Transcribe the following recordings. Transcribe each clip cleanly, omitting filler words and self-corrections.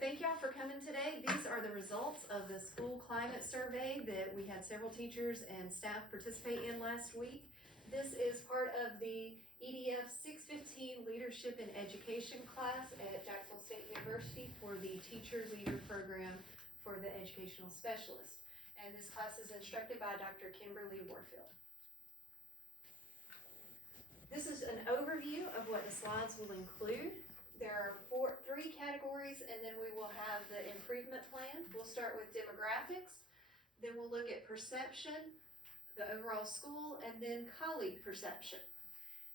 thank y'all for coming today. These are the results of the school climate survey that we had several teachers and staff participate in last week. This is part of the EDF 615 Leadership in Education class at Jacksonville State University for the Teacher Leader Program for the Educational Specialist. And this class is instructed by Dr. Kimberly Warfield. This is an overview of what the slides will include. There are three categories, and then we will have the improvement plan. We'll start with demographics, then we'll look at perception, the overall school, and then colleague perception.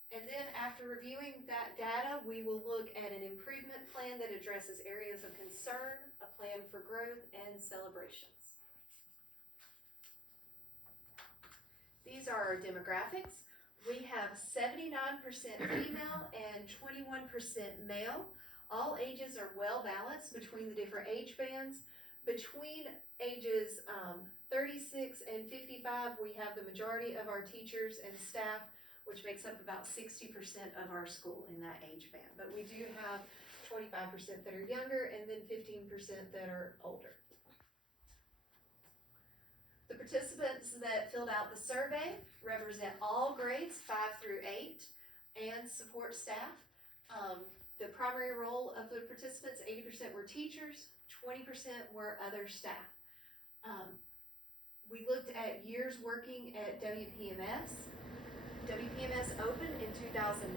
And then after reviewing that data, we will look at an improvement plan that addresses areas of concern, a plan for growth, and celebrations. These are our demographics. We have 79% female and 21% male. All ages are well balanced between the different age bands. Between ages 36 and 55, we have the majority of our teachers and staff, which makes up about 60% of our school in that age band. But we do have 25% that are younger and then 15% that are older. The participants that filled out the survey represent all grades 5 through 8 and support staff. The primary role of the participants, 80% were teachers, 20% were other staff. We looked at years working at WPMS. WPMS opened in 2009,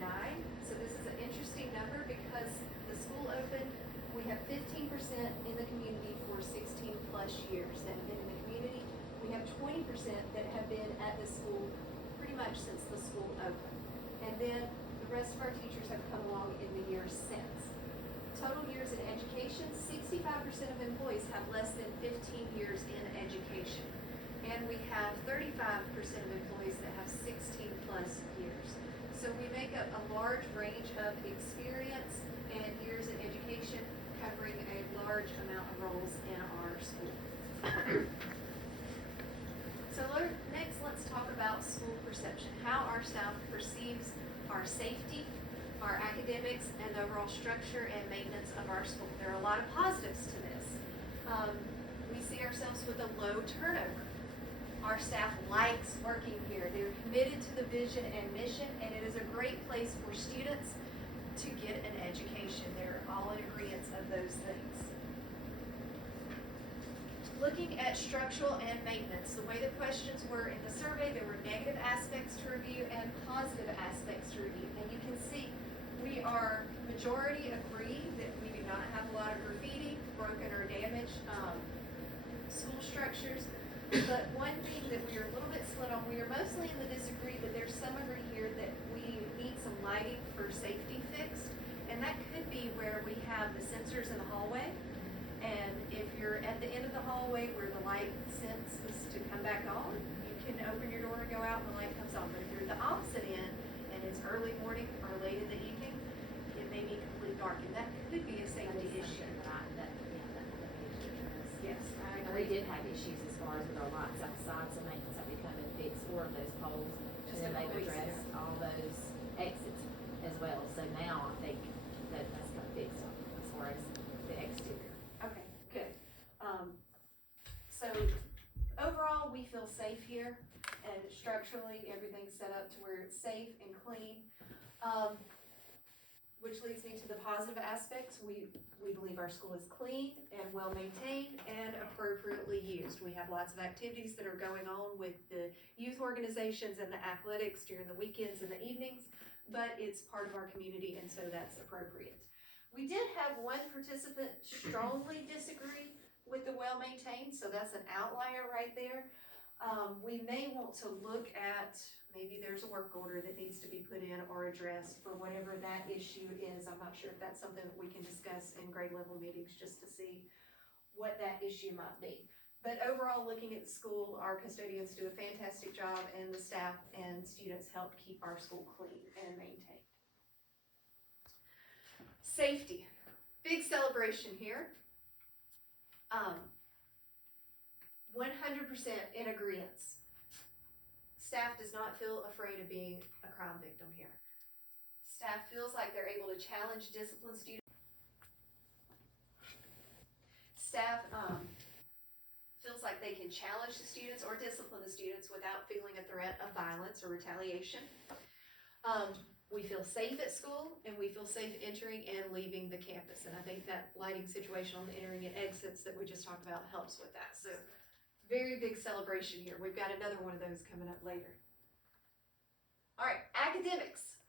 so this is an interesting number because the school opened, we have 15% in the community for 16 plus years that have been in the community. We have 20% that have been at the school pretty much since the school opened. And then the rest of our teachers have come along in the years since. Total years in education, 65% of employees have less than 15 years in education. And we have 35% of employees that have 16 plus years. So we make up a large range of experience and years in education, covering a large amount of roles in our school. So next, let's talk about school perception, how our staff perceives our safety, our academics, and the overall structure and maintenance of our school. There are a lot of positives to this. We see ourselves with a low turnover. Our staff likes working here. They're committed to the vision and mission, and it is a great place for students to get an education. They're all in agreement of those things. Looking at structural and maintenance, the way the questions were in the survey, there were negative aspects to review and positive aspects to review. And you can see we are majority agree that we do not have a lot of graffiti, broken or damaged school structures. But one thing that we are a little bit split on, we are mostly in the disagree, but there's some agree here that we need some lighting for safety fixed. And that could be where we have the sensors in the hallway. And if you're at the end of the hallway where the light senses to come back on, you can open your door and go out and the light comes on. But if you're at the opposite end and it's early morning or late in the evening, it may be completely dark, and that could be a safety issue. Yes, I agree. We did have issues as far as with our lights outside, so maintenance had to come and fix 4 of those poles, and then they've addressed all those exits as well. So now I think that that's kind of fixed as far as the exterior. Okay, good. So overall, we feel safe here, and structurally, everything's set up to where it's safe and clean. Which leads me to the positive aspects. We believe our school is clean and well maintained and appropriately used. We have lots of activities that are going on with the youth organizations and the athletics during the weekends and the evenings, but it's part of our community, and so that's appropriate. We did have one participant strongly disagree with the well-maintained, so that's an outlier right there. We may want to look at, maybe there's a work order that needs to be put in or addressed for whatever that issue is. I'm not sure if that's something that we can discuss in grade level meetings just to see what that issue might be. But overall, looking at the school, our custodians do a fantastic job, and the staff and students help keep our school clean and maintained. Safety, big celebration here. 100% in agreement. Staff does not feel afraid of being a crime victim here. Staff feels like they're able to challenge discipline students. staff, feels like they can challenge the students or discipline the students without feeling a threat of violence or retaliation. We feel safe at school, and we feel safe entering and leaving the campus, and I think that lighting situation on the entering and exits that we just talked about helps with that. So very big celebration here. We've got another one of those coming up later. All right, academics.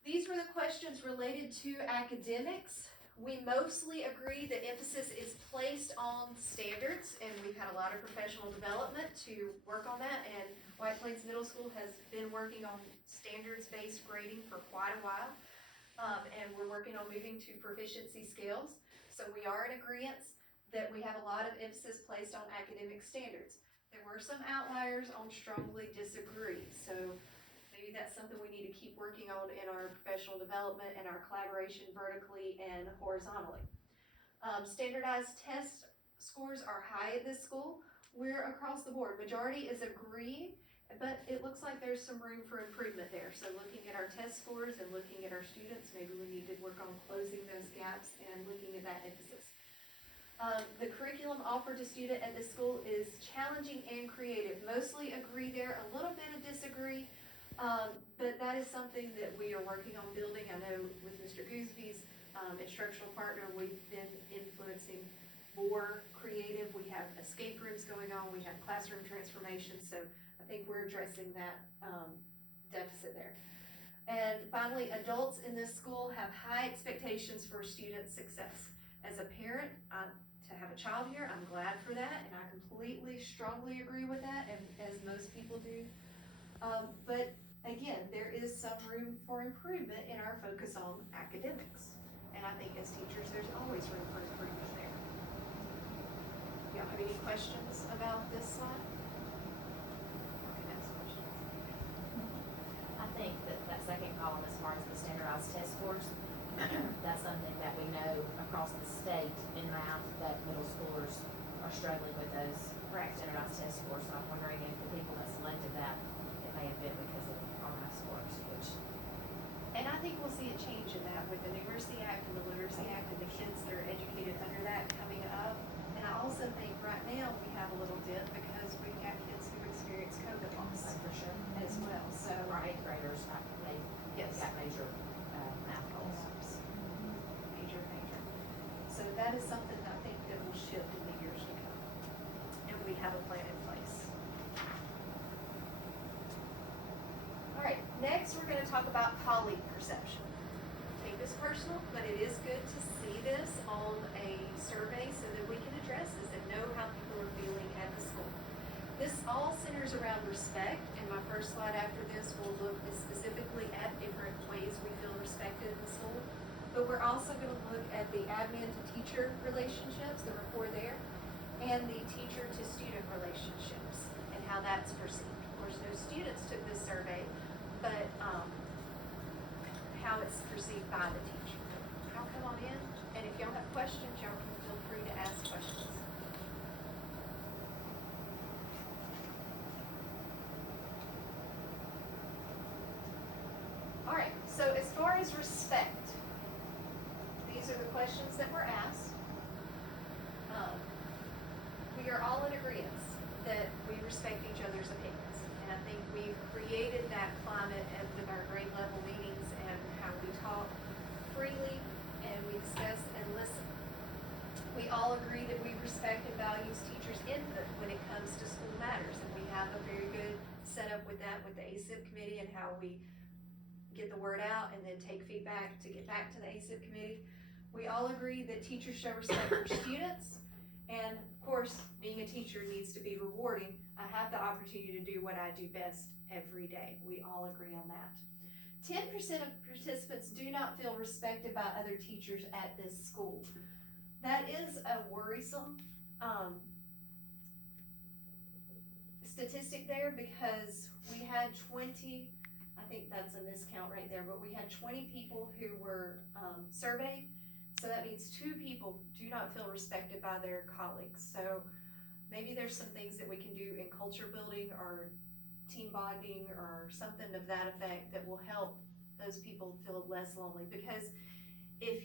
These were the questions related to academics. We mostly agree that emphasis is placed on standards, and we've had a lot of professional development to work on that, and White Plains Middle School has been working on standards-based grading for quite a while, and we're working on moving to proficiency scales. So we are in agreement that we have a lot of emphasis placed on academic standards. There were some outliers on strongly disagree, so maybe that's something we need to keep working on in our professional development and our collaboration vertically and horizontally. Standardized test scores are high at this school. We're across the board. Majority is agreeing, but it looks like there's some room for improvement there. So looking at our test scores and looking at our students, maybe we need to work on closing those gaps and looking at that emphasis. The curriculum offered to student at this school is challenging and creative. Mostly agree there, a little bit of disagree. But that is something that we are working on building. I know with Mr. Goosby's instructional partner, we've been influencing more creative. We have escape rooms going on. We have classroom transformation. So I think we're addressing that deficit there. And finally, adults in this school have high expectations for student success. As a parent, to have a child here, I'm glad for that, and I completely, strongly agree with that, and as most people do. But again, there is some room for improvement in our focus on academics. And I think as teachers, there's always room for improvement there. Y'all have any questions about this slide? I can ask questions. I think that second column, as far as the standardized test scores, that's something that we know across the state in math that middle schoolers are struggling with those standardized test scores. So I'm wondering if the people that selected that, it may have been because of our math scores, which. And I think we'll see a change in that with the Numeracy Act and the Literacy Act and the kids that are educated under that coming up. And I also think right now we have a little dip because we've got kids who experience COVID loss For sure. as well. So Our eighth graders, they yes, got major math goals. major. So that is something I think that will shift in the years to come. And we have a plan in place. All right, next we're going to talk about colleague perception. Take this personal, but it is good to see this on a survey so that we can address this and know how people are feeling at the school. This all centers around respect, and my first slide after this will look specifically at different ways we feel respected in the school. But we're also going to look at the admin to teacher relationships, the rapport there, and the teacher to student relationships and how that's perceived. Of course, no students took this survey, but how it's perceived by the teacher. I'll come on in, and if y'all have questions, y'all can feel free to ask questions. All right, so as far as respect, these are the questions that were asked. We are all in agreement that we respect each other's opinions, and I think we've created that climate with our grade level meetings and how we talk freely and we discuss and listen. We all agree that we respect and value teachers' input when it comes to school matters, and we have a very good setup with that with the ASIP committee and how we get the word out and then take feedback to get back to the ASIP committee. We all agree that teachers show respect for students, and of course, being a teacher needs to be rewarding. I have the opportunity to do what I do best every day. We all agree on that. 10% of participants do not feel respected by other teachers at this school. That is a worrisome statistic there because we had 20, I think that's a miscount right there, but we had 20 people who were surveyed. So that means 2 people do not feel respected by their colleagues. So maybe there's some things that we can do in culture building or team bonding or something of that effect that will help those people feel less lonely. Because if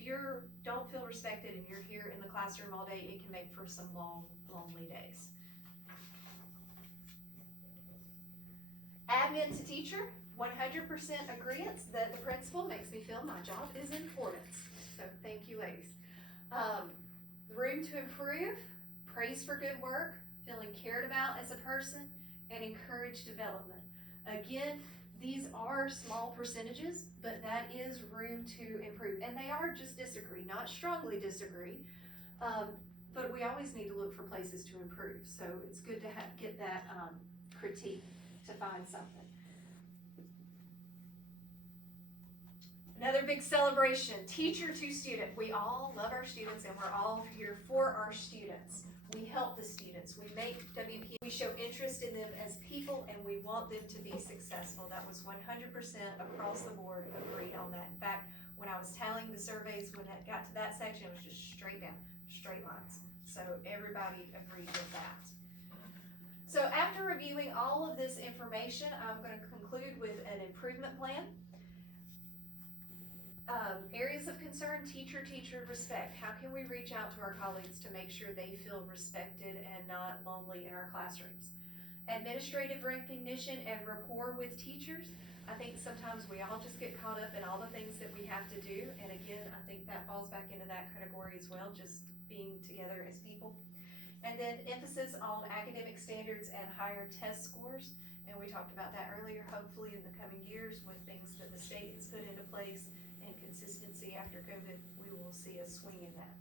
don't feel respected and you're here in the classroom all day, it can make for some long, lonely days. Admin to teacher, 100% agreement that the principal makes me feel my job is important. So thank you, ladies. Room to improve, praise for good work, feeling cared about as a person, and encourage development. Again, these are small percentages, but that is room to improve. And they are just disagree, not strongly disagree, but we always need to look for places to improve. So it's good to get that critique to find something. Another big celebration, teacher to student. We all love our students and we're all here for our students. We help the students. We make WP. We show interest in them as people and we want them to be successful. That was 100% across the board agreed on that. In fact, when I was tallying the surveys, when it got to that section, it was just straight down, straight lines. So everybody agreed with that. So after reviewing all of this information, I'm going to conclude with an improvement plan. Areas of concern, teacher respect. How can we reach out to our colleagues to make sure they feel respected and not lonely in our classrooms? Administrative recognition and rapport with teachers. I think sometimes we all just get caught up in all the things that we have to do. And again, I think that falls back into that category as well, just being together as people. And then emphasis on academic standards and higher test scores. And we talked about that earlier. Hopefully in the coming years with things that the state has put into place and consistency after COVID, we will see a swing in that.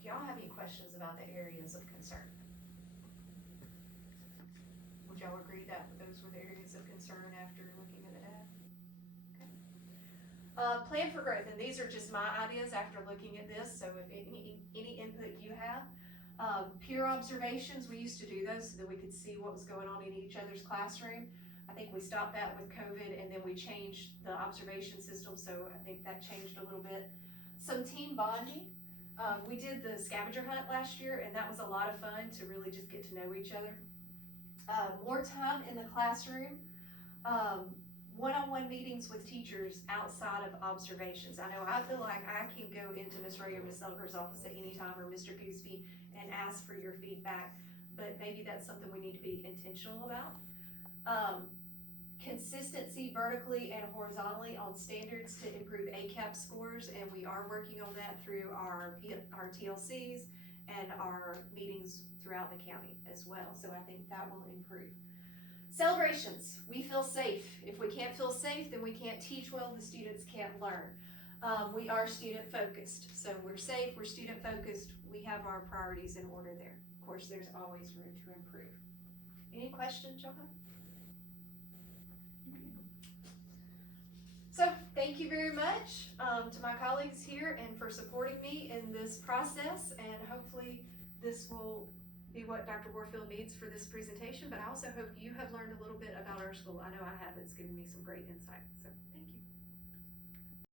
Do y'all have any questions about the areas of concern? Would y'all agree that those were the areas of concern after looking at the data? Okay. Plan for growth, and these are just my ideas after looking at this, so if any input you have. Peer observations, we used to do those so that we could see what was going on in each other's classroom. I think we stopped that with COVID and then we changed the observation system, so I think that changed a little bit. Some team bonding. We did the scavenger hunt last year and that was a lot of fun to really just get to know each other. More time in the classroom. One-on-one meetings with teachers outside of observations. I know I feel like I can go into Ms. Ray or Ms. Sulliver's office at any time or Mr. Gooseby and ask for your feedback, but maybe that's something we need to be intentional about. Consistency vertically and horizontally on standards to improve ACAP scores, and we are working on that through our TLCs and our meetings throughout the county as well, so I think that will improve. Celebrations, we feel safe. If we can't feel safe, then we can't teach well, the students can't learn. We are student focused, so we're safe, we're student focused, we have our priorities in order there. Of course, there's always room to improve. Any questions, Johan? So thank you very much to my colleagues here and for supporting me in this process, and hopefully this will be what Dr. Warfield needs for this presentation, but I also hope you have learned a little bit about our school. I know I have. It's given me some great insight, so thank you.